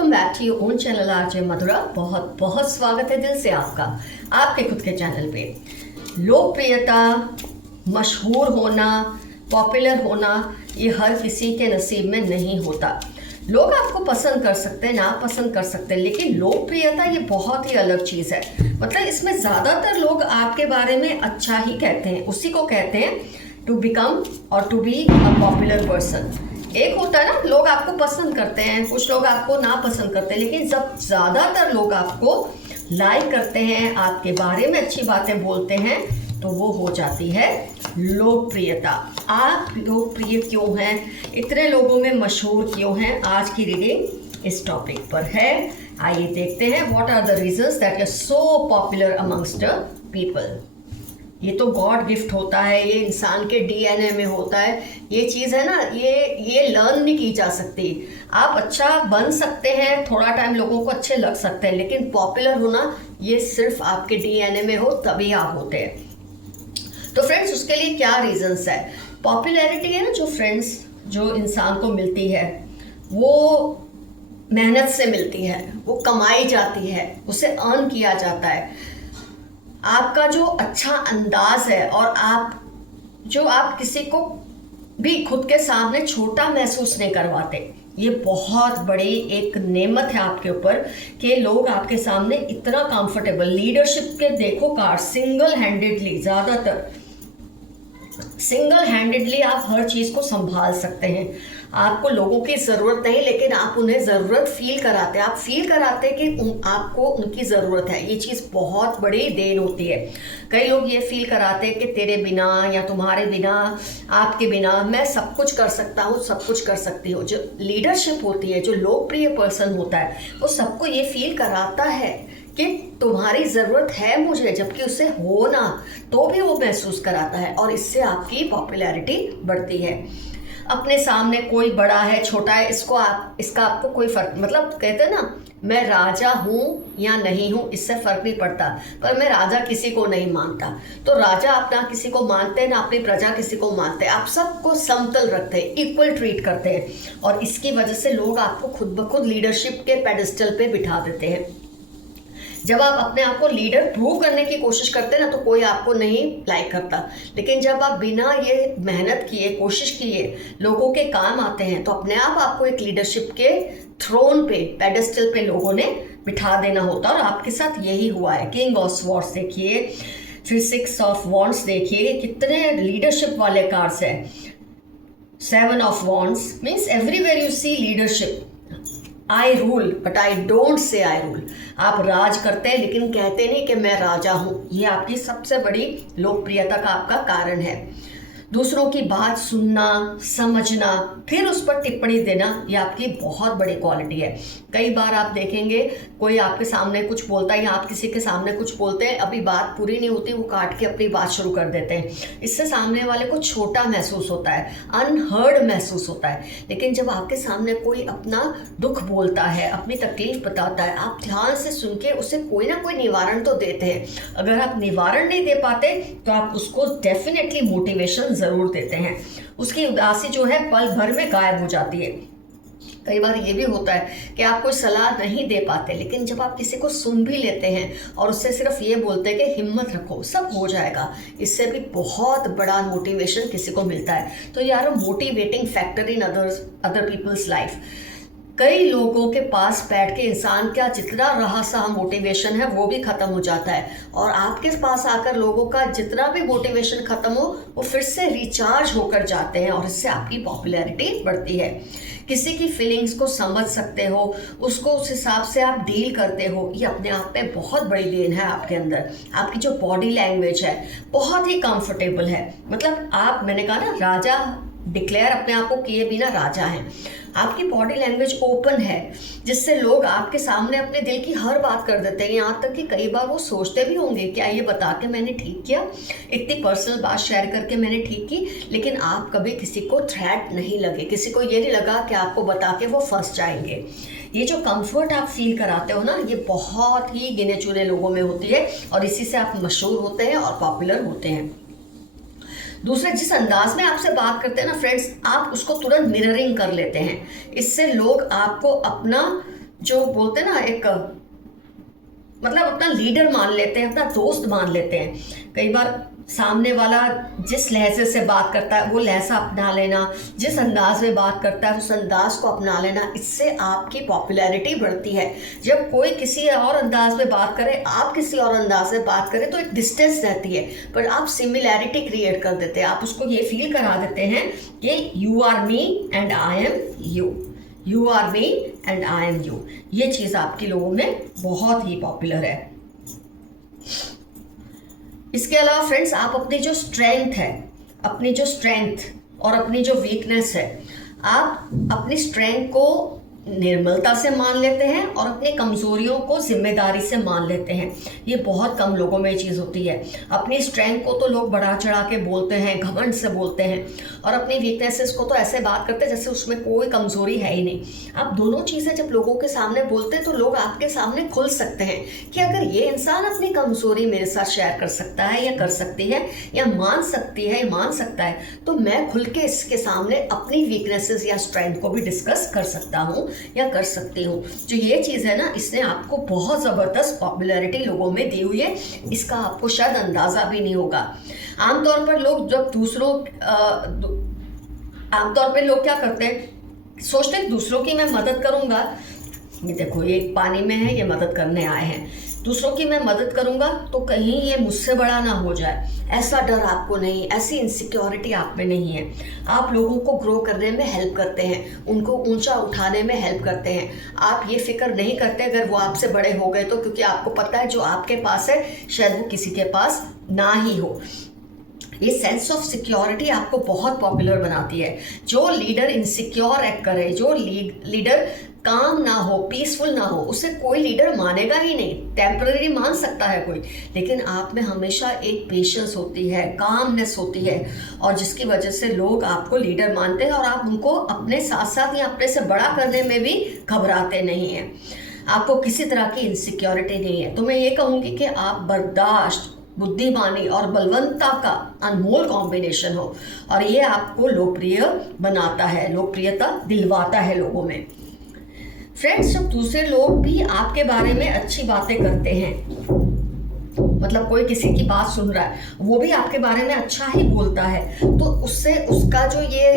Welcome back to your own channel RJ Madhura. बहुत बहुत स्वागत है दिल से आपका आपके खुद के चैनल पे। लोकप्रियता, मशहूर होना, पॉपुलर होना ये हर किसी के नसीब में नहीं होता। लोग आपको पसंद कर सकते हैं, ना पसंद कर सकते हैं, लेकिन लोकप्रियता ये बहुत ही अलग चीज़ है। मतलब इसमें ज़्यादातर लोग आपके बारे में अच्छा ही कहते हैं। उसी को कहते हैं टू बिकम और to be a popular person. एक होता है ना, लोग आपको पसंद करते हैं, कुछ लोग आपको ना पसंद करते हैं, लेकिन जब ज़्यादातर लोग आपको लाइक करते हैं, आपके बारे में अच्छी बातें बोलते हैं, तो वो हो जाती है लोकप्रियता। आप लोकप्रिय क्यों हैं, इतने लोगों में मशहूर क्यों हैं, आज की रीडिंग इस टॉपिक पर है। आइए देखते हैं what are the reasons that you are so popular amongst the people. ये तो गॉड गिफ्ट होता है, ये इंसान के डीएनए में होता है। ये चीज़ है ना, ये लर्न नहीं की जा सकती। आप अच्छा बन सकते हैं, थोड़ा टाइम लोगों को अच्छे लग सकते हैं, लेकिन पॉपुलर होना ये सिर्फ आपके डीएनए में हो तभी आप होते हैं। तो फ्रेंड्स, उसके लिए क्या रीजंस है? पॉपुलैरिटी है ना, जो फ्रेंड्स जो इंसान को मिलती है वो मेहनत से मिलती है, वो कमाई जाती है, उसे अर्न किया जाता है। आपका जो अच्छा अंदाज है और आप किसी को भी खुद के सामने छोटा महसूस नहीं करवाते, ये बहुत बड़ी एक नेमत है आपके ऊपर कि लोग आपके सामने इतना कंफर्टेबल। लीडरशिप के देखो कार्ड, सिंगल हैंडेडली, ज़्यादातर सिंगल हैंडेडली आप हर चीज़ को संभाल सकते हैं। आपको लोगों की ज़रूरत नहीं, लेकिन आप उन्हें ज़रूरत फील कराते हैं। आप फील कराते हैं कि आपको उनकी ज़रूरत है। ये चीज़ बहुत बड़ी देन होती है। कई लोग ये फील कराते हैं कि तेरे बिना या तुम्हारे बिना, आपके बिना मैं सब कुछ कर सकता हूँ, सब कुछ कर सकती हूँ। जो लीडरशिप होती है, जो लोकप्रिय पर्सन होता है, वो सबको ये फील कराता है कि तुम्हारी ज़रूरत है मुझे, जबकि उसे हो ना तो भी वो महसूस कराता है, और इससे आपकी पॉपुलैरिटी बढ़ती है। अपने सामने कोई बड़ा है, छोटा है, इसका आपको कोई फर्क, मतलब कहते हैं ना, मैं राजा हूँ या नहीं हूँ इससे फ़र्क नहीं पड़ता, पर मैं राजा किसी को नहीं मानता। तो राजा आप ना किसी को मानते हैं, ना अपनी प्रजा किसी को मानते हैं। आप सबको समतल रखते हैं, इक्वल ट्रीट करते हैं, और इसकी वजह से लोग आपको खुद ब खुद लीडरशिप के पेडिस्टल पे बिठा देते हैं। जब आप अपने आप को लीडर प्रूव करने की कोशिश करते हैं ना, तो कोई आपको नहीं लाइक करता। लेकिन जब आप बिना ये मेहनत किए, कोशिश किए लोगों के काम आते हैं, तो अपने आप आपको एक लीडरशिप के थ्रोन पे, पेडेस्टल पे लोगों ने बिठा देना होता है। और आपके साथ यही हुआ है। किंग ऑफ स्वॉर्ड्स देखिए, फिर 6 ऑफ वॉन्ड्स देखिए, कितने लीडरशिप वाले कार्ड्स हैं। 7 of wands means everywhere you see leadership. I rule but I don't say I rule. आप राज करते हैं लेकिन कहते नहीं कि मैं राजा हूँ। ये आपकी सबसे बड़ी लोकप्रियता का आपका कारण है। दूसरों की बात सुनना, समझना, फिर उस पर टिप्पणी देना, ये आपकी बहुत बड़ी क्वालिटी है। कई बार आप देखेंगे कोई आपके सामने कुछ बोलता है या आप किसी के सामने कुछ बोलते हैं, अभी बात पूरी नहीं होती, वो काट के अपनी बात शुरू कर देते हैं। इससे सामने वाले को छोटा महसूस होता है, अनहर्ड महसूस होता है। लेकिन जब आपके सामने कोई अपना दुख बोलता है, अपनी तकलीफ बताता है, आप ध्यान से सुन के उसे कोई ना कोई निवारण तो देते हैं। अगर आप निवारण नहीं दे पाते तो आप उसको डेफिनेटली मोटिवेशन ज़रूर देते हैं। उसकी उदासी जो है पल भर में गायब हो जाती है। कई बार ये भी होता है कि आप कोई सलाह नहीं दे पाते, लेकिन जब आप किसी को सुन भी लेते हैं और उससे सिर्फ ये बोलते हैं कि हिम्मत रखो, सब हो जाएगा, इससे भी बहुत बड़ा मोटिवेशन किसी को मिलता है। तो यार, motivating factor in other people's life. कई लोगों के पास बैठ के इंसान का जितना रहा सा मोटिवेशन है वो भी ख़त्म हो जाता है, और आपके पास आकर लोगों का जितना भी मोटिवेशन ख़त्म हो वो फिर से रिचार्ज होकर जाते हैं, और इससे आपकी पॉपुलैरिटी बढ़ती है। किसी की फीलिंग्स को समझ सकते हो, उसको उस हिसाब से आप डील करते हो, ये अपने आप में बहुत बड़ी देन है आपके अंदर। आपकी जो बॉडी लैंग्वेज है बहुत ही कंफर्टेबल है। मतलब आप, मैंने कहा ना, राजा डिक्लेयर अपने आप को किए बिना राजा हैं। आपकी बॉडी लैंग्वेज ओपन है, जिससे लोग आपके सामने अपने दिल की हर बात कर देते हैं। यहाँ तक कि कई बार वो सोचते भी होंगे क्या ये बता के मैंने ठीक किया, इतनी पर्सनल बात शेयर करके मैंने ठीक की। लेकिन आप कभी किसी को थ्रेट नहीं लगे, किसी को ये नहीं लगा कि आपको बता के वो फंस जाएंगे। ये जो कंफर्ट आप फील कराते हो ना, ये बहुत ही गिने चुने लोगों में होती है, और इसी से आप मशहूर होते हैं और पॉपुलर होते हैं। दूसरे, जिस अंदाज में आपसे बात करते हैं ना फ्रेंड्स, आप उसको तुरंत मिररिंग कर लेते हैं। इससे लोग आपको अपना जो बोलते हैं ना, एक मतलब अपना लीडर मान लेते हैं, अपना दोस्त मान लेते हैं। कई बार सामने वाला जिस लहजे से बात करता है वो लहजा अपना लेना, जिस अंदाज में बात करता है उस अंदाज को अपना लेना, इससे आपकी पॉपुलैरिटी बढ़ती है। जब कोई किसी और अंदाज में बात करे, आप किसी और अंदाज में बात करें, तो एक डिस्टेंस रहती है, पर आप सिमिलैरिटी क्रिएट कर देते हैं। आप उसको ये फील करा देते हैं कि you are me and I am you, you are me and I am you. ये चीज़ आपके लोगों में बहुत ही पॉपुलर है। इसके अलावा फ्रेंड्स, आप अपनी जो स्ट्रेंथ है, अपनी जो स्ट्रेंथ और अपनी जो वीकनेस है, आप अपनी स्ट्रेंथ को निर्मलता से मान लेते हैं और अपनी कमज़ोरियों को जिम्मेदारी से मान लेते हैं। ये बहुत कम लोगों में ये चीज़ होती है। अपनी स्ट्रेंथ को तो लोग बढ़ा चढ़ा के बोलते हैं, घमंड से बोलते हैं, और अपनी वीकनेसेस को तो ऐसे बात करते हैं जैसे उसमें कोई कमज़ोरी है ही नहीं। आप दोनों चीज़ें जब लोगों के सामने बोलते हैं तो लोग आपके सामने खुल सकते हैं कि अगर ये इंसान अपनी कमज़ोरी मेरे साथ शेयर कर सकता है या कर सकती है या मान सकती है या मान सकता है, तो मैं खुल के इसके सामने अपनी वीकनेसेस या स्ट्रेंथ को भी डिस्कस कर सकता हूँ या कर सकती हूँ। जो ये चीज़ है ना, इसने आपको बहुत ज़बरदस्त पॉपुलैरिटी लोगों में दी हुई है। इसका आपको शायद अंदाज़ा भी नहीं होगा। आमतौर पर लोग जब आमतौर पे लोग क्या करते हैं, सोचते हैं दूसरों की मैं मदद करूँगा, ये देखो ये पानी में है, ये मदद करने आए हैं, दूसरों की मैं मदद करूंगा तो कहीं ये मुझसे बड़ा ना हो जाए, ऐसा डर आपको नहीं, ऐसी इनसिक्योरिटी आप में नहीं है। आप लोगों को ग्रो करने में हेल्प करते हैं, उनको ऊंचा उठाने में हेल्प करते हैं। आप ये फिक्र नहीं करते अगर वो आपसे बड़े हो गए तो, क्योंकि आपको पता है जो आपके पास है शायद वो किसी के पास ना ही हो। ये सेंस ऑफ सिक्योरिटी आपको बहुत पॉपुलर बनाती है। जो लीडर इनसिक्योर एक्ट करे, जो लीडर काम ना हो, पीसफुल ना हो, उसे कोई लीडर मानेगा ही नहीं। टेम्पररी मान सकता है कोई, लेकिन आप में हमेशा एक पेशेंस होती है, कामनेस होती है, और जिसकी वजह से लोग आपको लीडर मानते हैं और आप उनको अपने साथ साथ या अपने से बड़ा करने में भी घबराते नहीं हैं। आपको किसी तरह की इनसिक्योरिटी नहीं है। तो मैं ये कहूँगी कि आप बर्दाश्त, बुद्धिमानी और बलवंता का अनमोल कॉम्बिनेशन हो, और ये आपको लोकप्रिय बनाता है, लोकप्रियता दिलवाता है लोगों में। फ्रेंड्स, जब दूसरे लोग भी आपके बारे में अच्छी बातें करते हैं, मतलब कोई किसी की बात सुन रहा है, वो भी आपके बारे में अच्छा ही बोलता है, तो उससे उसका जो ये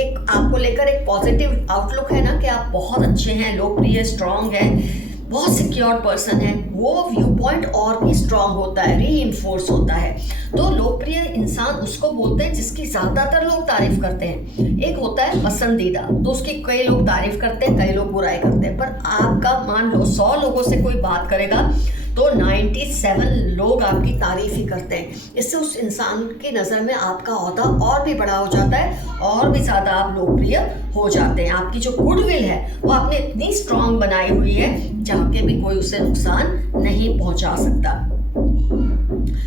एक आपको लेकर एक पॉजिटिव आउटलुक है ना कि आप बहुत अच्छे हैं, लोकप्रिय, स्ट्रांग हैं, बहुत सिक्योर पर्सन है, वो व्यू पॉइंट और भी स्ट्रांग होता है, रीइंफोर्स होता है। तो लोकप्रिय इंसान उसको बोलते हैं जिसकी ज़्यादातर लोग तारीफ करते हैं। एक होता है पसंदीदा, तो उसकी कई लोग तारीफ करते हैं, कई लोग बुराई करते हैं, पर आपका मान लो 100 लोगों से कोई बात करेगा तो 97 लोग आपकी तारीफ ही करते हैं। इससे उस इंसान की नज़र में आपका ओहदा और भी बड़ा हो जाता है, और भी ज़्यादा आप लोकप्रिय हो जाते हैं। आपकी जो गुडविल है वो आपने इतनी स्ट्रांग बनाई हुई है जहाँ के भी कोई उसे नुकसान नहीं पहुँचा सकता।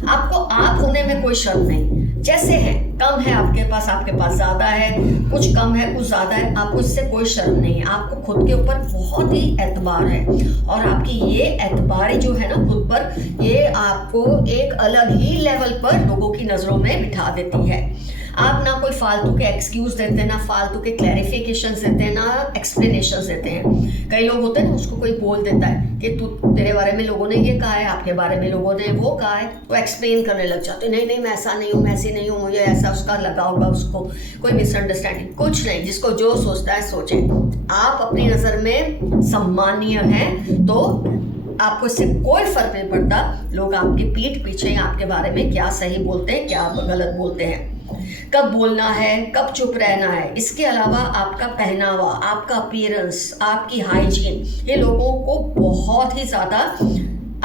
आपको आप होने में कोई शर्म नहीं, जैसे है, कम है आपके पास ज़्यादा है, कुछ कम है कुछ ज़्यादा है, आपको इससे कोई शर्म नहीं है। आपको खुद के ऊपर बहुत ही एतबार है, और आपकी ये एतबारी जो है ना खुद पर, ये आपको एक अलग ही लेवल पर लोगों की नज़रों में बिठा देती है। आप ना कोई फालतू के एक्सक्यूज देते हैं, ना फालतू के क्लैरिफिकेशन देते हैं, ना एक्सप्लेनेशन देते हैं। कई लोग होते हैं ना, उसको कोई बोल देता है कि तेरे बारे में लोगों ने ये कहा है, आपके बारे में लोगों ने वो कहा है, तो एक्सप्लेन करने लग जाते, नहीं नहीं मैं ऐसा नहीं हूँ, मैं ऐसी नहीं हूँ, मुझे ऐसा उसका लगा होगा, उसको कोई मिसअंडरस्टैंडिंग। कुछ नहीं, जिसको जो सोचता है सोचे। आप अपनी नज़र में सम्मानीय हैं तो आपको इससे कोई फर्क नहीं पड़ता लोग आपकी पीठ पीछे आपके बारे में क्या सही बोलते हैं, क्या गलत बोलते हैं, कब बोलना है, कब चुप रहना है। इसके अलावा आपका पहनावा, आपका अपीयरेंस, आपकी हाइजीन, ये लोगों को बहुत ही ज़्यादा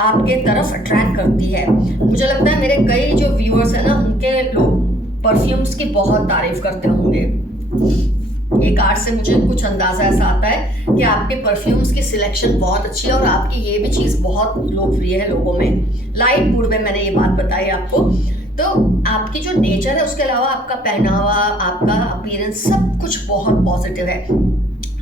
आपके तरफ अट्रैक्ट करती है। मुझे लगता है मेरे कई जो व्यूअर्स हैं ना, उनके लोग परफ्यूम्स की बहुत तारीफ करते होंगे। एक आर्ट से मुझे कुछ अंदाज़ा ऐसा आता है कि आपके परफ्यूम्स की सिलेक्शन बहुत अच्छी है, और आपकी ये भी चीज़ बहुत लोकप्रिय है लोगों में। लाइट मूड में मैंने ये बात बताई आपको। तो आपकी जो नेचर है, उसके अलावा आपका पहनावा, आपका अपीयरेंस, सब कुछ बहुत पॉजिटिव है।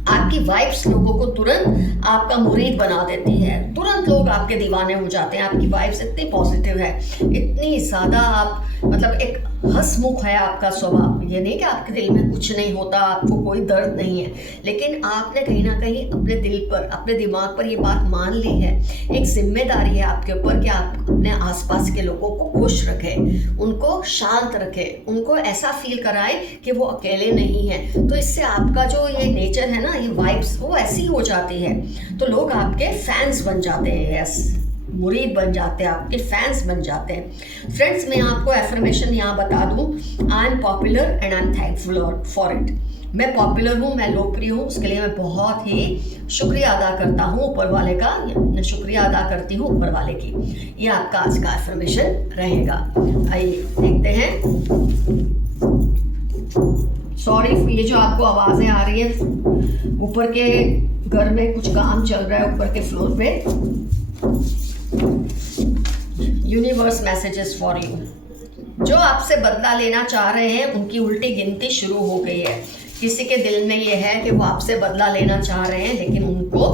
आपकी वाइब्स लोगों को तुरंत आपका मुरीद बना देती है, तुरंत तुरंत लोग आपके दीवाने हो जाते हैं। आपकी वाइब्स इतनी पॉजिटिव है, इतनी ज़्यादा आप मतलब एक हंसमुख है आपका स्वभाव। ये नहीं कि आपके दिल में कुछ नहीं होता, आपको कोई दर्द नहीं है, लेकिन आपने कहीं ना कहीं अपने दिल पर, अपने दिमाग पर ये बात मान ली है। एक जिम्मेदारी है आपके ऊपर कि आप अपने आसपास के लोगों को खुश रखें, उनको शांत रखें, उनको ऐसा फील कराएं कि वो अकेले नहीं हैं। तो इससे आपका जो ये नेचर है ना, ये वाइब्स वो ऐसी हो जाती है, तो लोग आपके फैंस बन जाते हैं। यस, मुरीद बन जाते हैं, आपके फैंस बन जाते हैं। फ्रेंड्स, मैं आपको एफर्मेशन यहाँ बता दूँ, I am popular and I am thankful for it. मैं पॉपुलर हूँ, मैं लोकप्रिय हूँ, उसके लिए मैं बहुत ही शुक्रिया अदा करता हूँ ऊपर वाले का, शुक्रिया अदा करती हूँ ऊपर वाले की। ये आपका आज का एफर्मेशन रहेगा। आइए देखते हैं। सॉरी, ये जो आपको आवाज़ें आ रही है, ऊपर के घर में कुछ काम चल रहा है, ऊपर के फ्लोर पे। Universe messages for you. जो आपसे बदला लेना चाह रहे हैं उनकी उल्टी गिनती शुरू हो गई है। किसी के दिल में ये है कि वो आपसे बदला लेना चाह रहे हैं, लेकिन उनको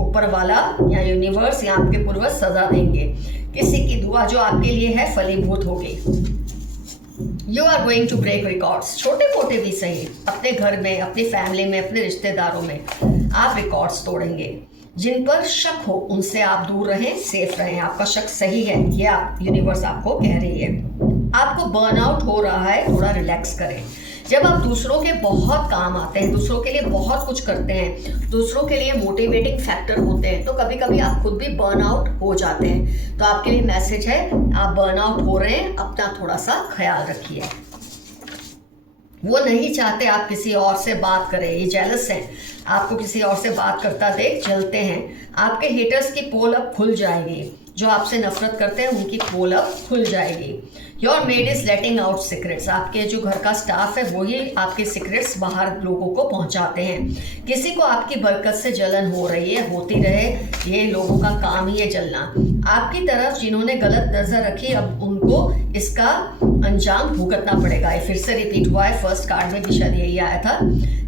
ऊपर वाला या यूनिवर्स या आपके पूर्वज सजा देंगे। किसी की दुआ जो आपके लिए है फलीभूत होगी। You are going to break records, छोटे मोटे भी सही, अपने घर में, अपनी फैमिली में, अपने रिश्तेदारों में आप रिकॉर्ड्स तोड़ेंगे। जिन पर शक हो उनसे आप दूर रहें, सेफ रहें। आपका शक सही है, ये आप यूनिवर्स आपको कह रही है। आपको बर्नआउट हो रहा है, थोड़ा रिलैक्स करें। जब आप दूसरों के बहुत काम आते हैं, दूसरों के लिए बहुत कुछ करते हैं, दूसरों के लिए मोटिवेटिंग फैक्टर होते हैं, तो कभी कभी आप खुद भी बर्नआउट हो जाते हैं। तो आपके लिए मैसेज है, आप बर्नआउट हो रहे हैं, अपना थोड़ा सा ख्याल रखिए। वो नहीं चाहते आप किसी और से बात करें, ये जेलस हैं, आपको किसी और से बात करता देख जलते हैं। आपके हेटर्स की पोल अब खुल जाएगी। जो आपसे नफरत करते हैं उनकी पोल अब खुल जाएगी। Your made is letting out secrets, आपके जो घर का स्टाफ है वही आपके सीक्रेट्स बाहर लोगों को पहुंचाते हैं। किसी को आपकी बरकत से जलन हो रही है, होती रहे, ये लोगों का काम ही है जलना। आपकी तरफ जिन्होंने गलत नजर रखी, अब उनको इसका अंजाम भुगतना पड़ेगा। ये फिर से रिपीट हुआ है, फर्स्ट कार्ड में भी शायद यही आया था।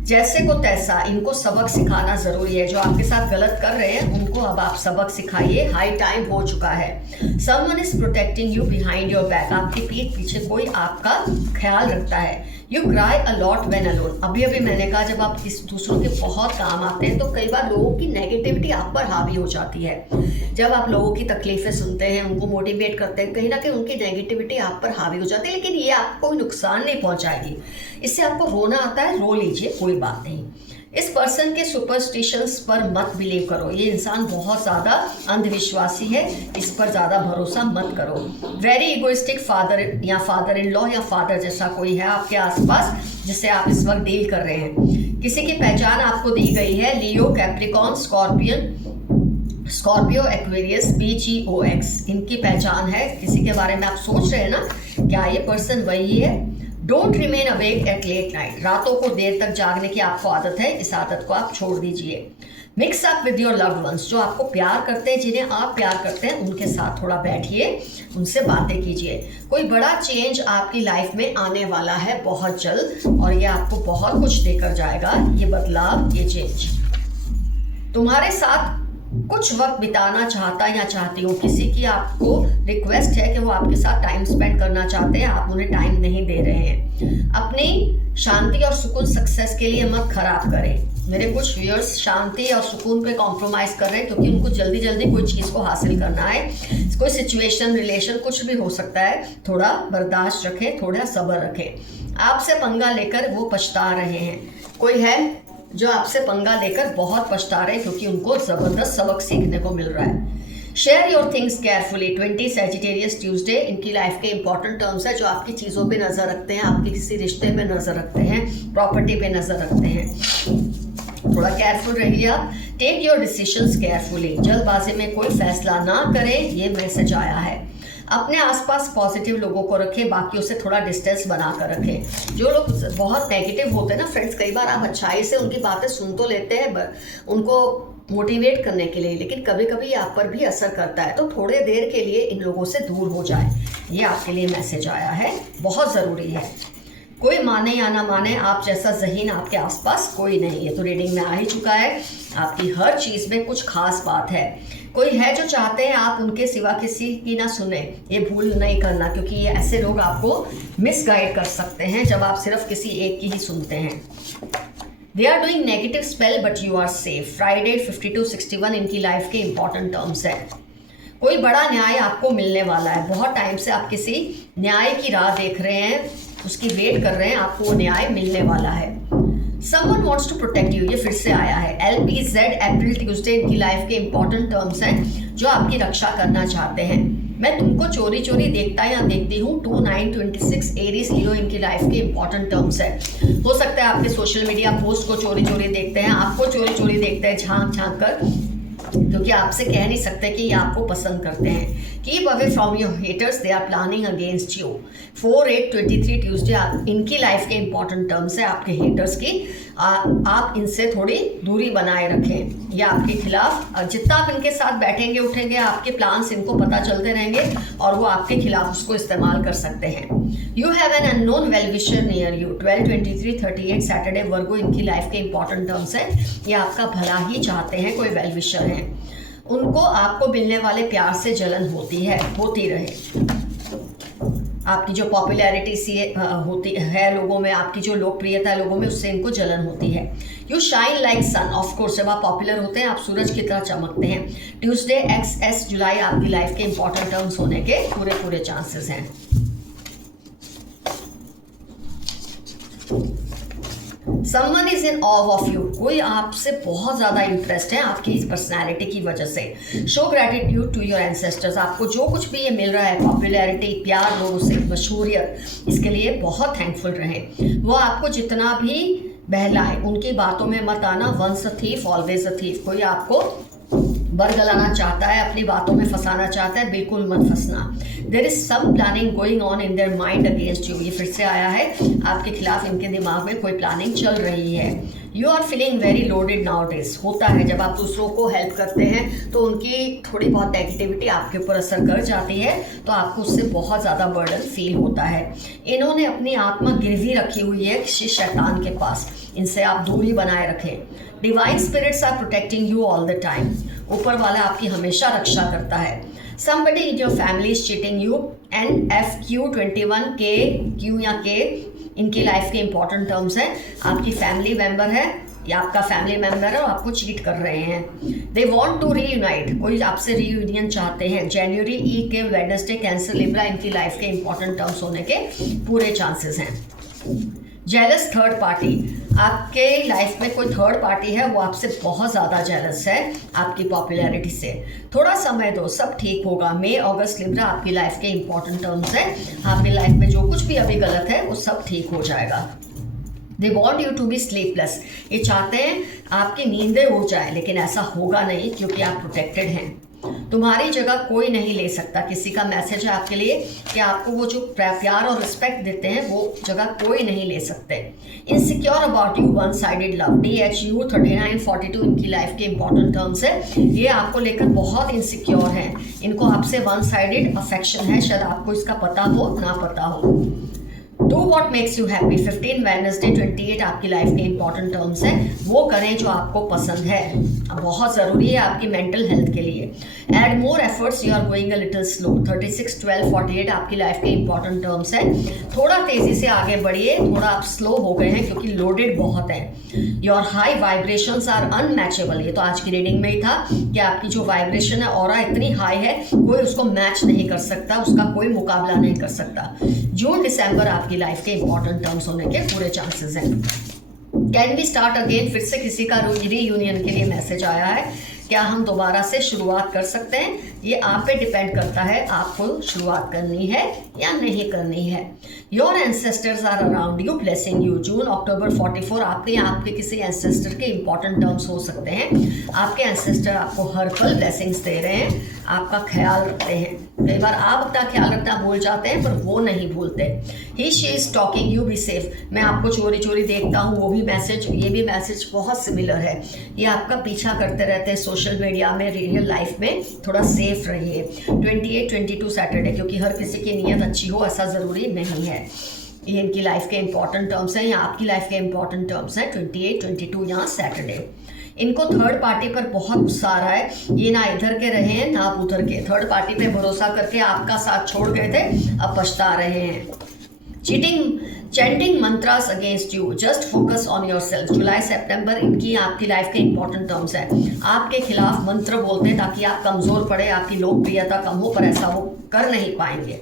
जैसे को तैसा, इनको सबक सिखाना जरूरी है। जो आपके साथ गलत कर रहे हैं उनको अब आप सबक सिखाइए, हाई टाइम हो चुका है। Someone is protecting you behind your back, आपकी पीठ पीछे कोई आपका ख्याल रखता है। You cry a lot when alone, अभी अभी मैंने कहा जब आप किसी दूसरों के बहुत काम आते हैं तो कई बार लोगों की नेगेटिविटी आप पर हावी हो जाती है। जब आप लोगों की तकलीफें सुनते हैं, उनको मोटिवेट करते हैं, कहीं ना कहीं उनकी नेगेटिविटी आप पर हावी हो जाती है, लेकिन ये आपको कोई नुकसान नहीं पहुंचाएगी। इससे आपको रोना आता है, रो लीजिए, कोई बात नहीं। इस पर्सन के सुपरस्टिशंस पर मत बिलीव करो, ये इंसान बहुत ज़्यादा अंधविश्वासी है, इस पर ज़्यादा भरोसा मत करो। वेरी इगोइस्टिक फादर या फादर इन लॉ या फादर जैसा कोई है आपके आसपास जिससे आप इस वक्त डील कर रहे हैं। किसी की पहचान आपको दी गई है, लियो, कैप्रिकॉन, स्कॉर्पियो, एक्वेरियस, BGOX, इनकी पहचान है। किसी के बारे में आप सोच रहे हैं ना, क्या ये पर्सन वही है? Don't remain awake at late night, रातों को देर तक जागने की आपको आदत है, इस आदत को आप छोड़ दीजिए। Mix up with your loved ones, जो आपको प्यार करते हैं, जिन्हें आप प्यार करते हैं, उनके साथ थोड़ा बैठिए, उनसे बातें कीजिए। कोई बड़ा चेंज आपकी लाइफ में आने वाला है बहुत जल्द, और ये आपको बहुत कुछ देकर जाएगा, ये बदलाव, ये चेंज। तुम्हारे साथ कुछ वक्त बिताना चाहता या चाहती हो, किसी की आपको रिक्वेस्ट है कि वो आपके साथ टाइम स्पेंड करना चाहते हैं, आप उन्हें टाइम नहीं दे रहे हैं। अपनी शांति और सुकून सक्सेस के लिए मत खराब करें। मेरे कुछ व्यूअर्स शांति और सुकून पे कॉम्प्रोमाइज कर रहे हैं क्योंकि उनको जल्दी जल्दी कोई चीज़ को हासिल करना है। कोई सिचुएशन, रिलेशन, कुछ भी हो सकता है। थोड़ा बर्दाश्त रखें, थोड़ा सब्र रखें। आपसे पंगा लेकर वो पछता रहे हैं। कोई है जो आपसे पंगा लेकर बहुत पछता रहे हैं क्योंकि उनको ज़बरदस्त सबक सीखने को मिल रहा है। Share your things carefully, 20 Sagittarius Tuesday, इनकी लाइफ के इंपॉर्टेंट टर्म्स है जो आपकी चीज़ों पे नज़र रखते हैं, आपके किसी रिश्ते पे नज़र रखते हैं, प्रॉपर्टी पे नज़र रखते हैं। थोड़ा केयरफुल रहिए आप। टेक योर डिसीजंस केयरफुली, जल्दबाजी में कोई फैसला ना करें, ये मैसेज आया है। अपने आसपास पॉजिटिव लोगों को रखें, बाकियों से थोड़ा डिस्टेंस बना कर रखें। जो लोग बहुत नेगेटिव होते हैं ना फ्रेंड्स, कई बार आप अच्छाई से उनकी बातें सुन तो लेते हैं उनको मोटिवेट करने के लिए, लेकिन कभी कभी आप पर भी असर करता है, तो थोड़े देर के लिए इन लोगों से दूर हो जाए। ये आपके लिए मैसेज आया है, बहुत ज़रूरी है। कोई माने या ना माने, आप जैसा ज़हीन आपके आसपास कोई नहीं है। तो रीडिंग में आ ही चुका है, आपकी हर चीज़ में कुछ खास बात है। कोई है जो चाहते हैं आप उनके सिवा किसी की ना सुने, ये भूल नहीं करना, क्योंकि ये ऐसे लोग आपको मिसगाइड कर सकते हैं जब आप सिर्फ किसी एक की ही सुनते हैं। They are doing negative spell but you are safe. Friday 5261 इनकी लाइफ के इंपॉर्टेंट टर्म्स है। कोई बड़ा न्याय आपको मिलने वाला है। बहुत टाइम से आप किसी न्याय की राह देख रहे हैं, उसकी वेट कर रहे हैं, आपको वो न्याय मिलने वाला है। Someone wants to protect you, ये फिर से आया है। LPZ अप्रैल ट्यूसडे इनकी लाइफ के इंपॉर्टेंट टर्म्स हैं जो आपकी रक्षा करना चाहते हैं। मैं तुमको चोरी चोरी देखता या देखती हूँ। 2926 एरीज लियो इनकी लाइफ के इंपॉर्टेंट टर्म्स है। हो सकता है आपके सोशल मीडिया पोस्ट को चोरी चोरी देखते हैं, आपको चोरी चोरी देखते हैं झांक झांक कर, क्योंकि आपसे कह नहीं सकते कि ये आपको पसंद करते हैं। Keep away from your haters, they are planning against you. 4/8/23 Tuesday इनकी लाइफ के इंपॉर्टेंट टर्म्स है आपके हेटर्स की। आप इनसे थोड़ी दूरी बनाए रखें। ये आपके खिलाफ जितना आप इनके साथ बैठेंगे उठेंगे, आपके प्लान्स इनको पता चलते रहेंगे और वो आपके खिलाफ उसको इस्तेमाल कर सकते हैं। You have an unknown well wisher near you. 12/23/38 Saturday Virgo इनकी लाइफ के इंपॉर्टेंट टर्म्स है। ये आपका भला ही चाहते हैं, कोई वेल विशर हैं। उनको आपको मिलने वाले प्यार से जलन होती है, होती रहे। आपकी जो पॉपुलैरिटी सी होती है लोगों में, आपकी जो लोकप्रियता है लोगों में, उससे इनको जलन होती है। You shine like sun, of course जब आप पॉपुलर होते हैं आप सूरज की तरह चमकते हैं। ट्यूसडे XS जुलाई आपकी लाइफ के इंपॉर्टेंट टर्म्स होने के पूरे चांसेस हैं। Someone is in awe of you, कोई आपसे बहुत ज़्यादा इंटरेस्ट है आपकी इस पर्सनैलिटी की वजह से। Show gratitude to your ancestors, आपको जो कुछ भी ये मिल रहा है, पॉपुलैरिटी, प्यार, लोगों से मशहूरियत, इसके लिए बहुत थैंकफुल रहें। वो आपको जितना भी बहलाए उनकी बातों में मत आना। Once a thief always a thief, कोई आपको बरगलाना चाहता है, अपनी बातों में फंसाना चाहता है, बिल्कुल मत फंसना। There is some planning going on in their mind against you, ये फिर से आया है, आपके खिलाफ इनके दिमाग में कोई प्लानिंग चल रही है। You are feeling very loaded now days, होता है जब आप दूसरों को हेल्प करते हैं तो उनकी थोड़ी बहुत नेगेटिविटी आपके ऊपर असर कर जाती है, तो आपको उससे बहुत ज़्यादा बर्डन फील होता है। इन्होंने अपनी आत्मा गिरवी रखी हुई है किसी शैतान के पास, इनसे आप दूरी बनाए रखें। Divine spirits are protecting you all the time, ऊपर वाला आपकी हमेशा रक्षा करता है। Somebody in your family is cheating you. NFQ21K, Q या K इनकी लाइफ के इंपॉर्टेंट टर्म्स हैं। आपकी फैमिली मेंबर है या आपका फैमिली मेंबर है और आपको चीट कर रहे हैं। दे वॉन्ट टू रीयूनाइट, कोई आपसे रीयूनियन चाहते हैं। जनवरी E के वेडनेसडे कैंसर लिब्रा इनकी लाइफ के इंपॉर्टेंट टर्म्स होने के पूरे चांसेस हैं। जेलस थर्ड पार्टी, आपके लाइफ में कोई थर्ड पार्टी है, वो आपसे बहुत ज़्यादा जेलस है आपकी पॉपुलैरिटी से। थोड़ा समय दो, सब ठीक होगा। मई अगस्त लिब्रा आपकी लाइफ के इंपॉर्टेंट टर्म्स हैं। आपकी लाइफ में जो कुछ भी अभी गलत है वो सब ठीक हो जाएगा। They want you to be sleepless, ये चाहते हैं आपकी नींदें उड़ जाए, लेकिन ऐसा होगा नहीं क्योंकि आप प्रोटेक्टेड हैं। तुम्हारी जगह कोई नहीं ले सकता, किसी का मैसेज है आपके लिए कि आपको वो जो प्यार और रिस्पेक्ट देते हैं वो जगह कोई नहीं ले सकते। Insecure about you, one sided love. DHU 3942 इनकी लाइफ के इंपॉर्टेंट टर्म्स है। ये आपको लेकर बहुत इनसिक्योर हैं, इनको आपसे वन साइडेड अफेक्शन है, शायद आपको इसका पता हो ना पता हो। Do what makes you happy. 15 Wednesday 28 आपकी लाइफ के इंपॉर्टेंट टर्म्स हैं, वो करें जो आपको पसंद है, बहुत ज़रूरी है आपकी मेंटल हेल्थ के लिए। Add more efforts, you are going a little slow. 36/12/48 आपकी लाइफ के इंपॉर्टेंट टर्म्स हैं। थोड़ा तेज़ी से आगे बढ़िए, थोड़ा आप स्लो हो गए हैं क्योंकि लोडेड बहुत है। Your high vibrations are unmatchable, ये तो आज की रीडिंग में ही था कि आपकी जो वाइब्रेशन है, ऑरा इतनी हाई है, कोई उसको मैच नहीं कर सकता, उसका कोई मुकाबला नहीं कर सकता। जून दिसंबर आपकी लाइफ के इंपॉर्टेंट टर्म्स होने के पूरे चांसेस हैं। कैन वी स्टार्ट अगेन, फिर से किसी का रीयूनियन के लिए मैसेज आया है। क्या हम दोबारा से शुरुआत कर सकते हैं? ये आप पे डिपेंड करता है आपको शुरुआत करनी है या नहीं करनी है। Your ancestors are around you blessing you. जून अक्टूबर 44 आपके किसी एंसेस्टर के इंपॉर्टेंट टर्म्स हो सकते हैं। आपके एंसेस्टर आपको हर पल ब्लेसिंग्स दे रहे हैं, आपका ख्याल रखते हैं। कई बार आप अपना ख्याल रखना भूल जाते हैं पर वो नहीं भूलते। He she is talking you, be safe. मैं आपको चोरी चोरी देखता हूँ, वो भी मैसेज, ये भी मैसेज बहुत सिमिलर है। ये आपका पीछा करते रहते हैं सोशल मीडिया में, रियल लाइफ में थोड़ा सेफ रहिए। 28/22 सैटरडे, क्योंकि हर किसी की नीयत अच्छी हो ऐसा ज़रूरी नहीं है। ये इनकी लाइफ के इंपॉर्टेंट टर्म्स हैं या आपकी लाइफ के इंपॉर्टेंट टर्म्स हैं। 28/22 यहाँ सैटरडे। इनको थर्ड पार्टी पर बहुत गुस्सा आ रहा है, ये ना इधर के रहे हैं ना आप उधर के, थर्ड पार्टी पे भरोसा करके आपका साथ छोड़ गए थे, अब पछता रहे हैं। Chanting mantras against you, just focus on yourself. जुलाई सितंबर इनकी आपकी लाइफ के इंपॉर्टेंट टर्म्स है। आपके खिलाफ मंत्र बोलते हैं ताकि आप कमजोर पड़े, आपकी लोकप्रियता कम हो, पर ऐसा वो कर नहीं पाएंगे।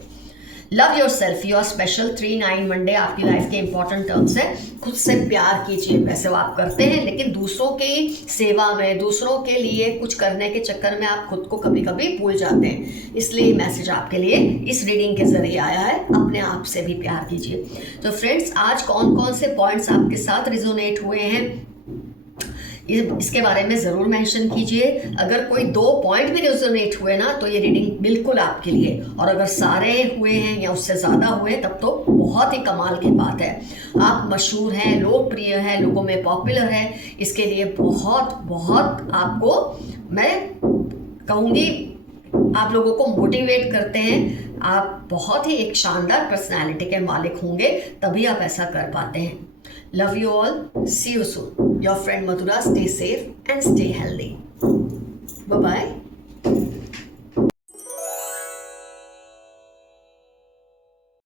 Love your self, you are special. 3-9 Monday आपकी लाइफ के इंपॉर्टेंट टर्म्स है। खुद से प्यार कीजिए, वैसे वो आप करते हैं लेकिन दूसरों की सेवा में, दूसरों के लिए कुछ करने के चक्कर में आप खुद को कभी कभी भूल जाते हैं। इसलिए मैसेज आपके लिए इस रीडिंग के जरिए आया है, अपने आप से भी प्यार कीजिए। तो फ्रेंड्स, आज कौन कौन से पॉइंट्स आपके साथ रिजोनेट हुए हैं इसके बारे में ज़रूर मेंशन कीजिए। अगर कोई 2 पॉइंट भी रिजोनेट हुए ना तो ये रीडिंग बिल्कुल आपके लिए, और अगर सारे हुए हैं या उससे ज़्यादा हुए तब तो बहुत ही कमाल की बात है। आप मशहूर हैं, लोकप्रिय हैं, लोगों में पॉपुलर हैं, इसके लिए बहुत बहुत आपको मैं कहूँगी आप लोगों को मोटिवेट करते हैं। आप बहुत ही एक शानदार पर्सनैलिटी के मालिक होंगे, तभी आप ऐसा कर पाते हैं। Love you all. See you soon. Your friend Madhura. Stay safe and stay healthy. Bye-bye.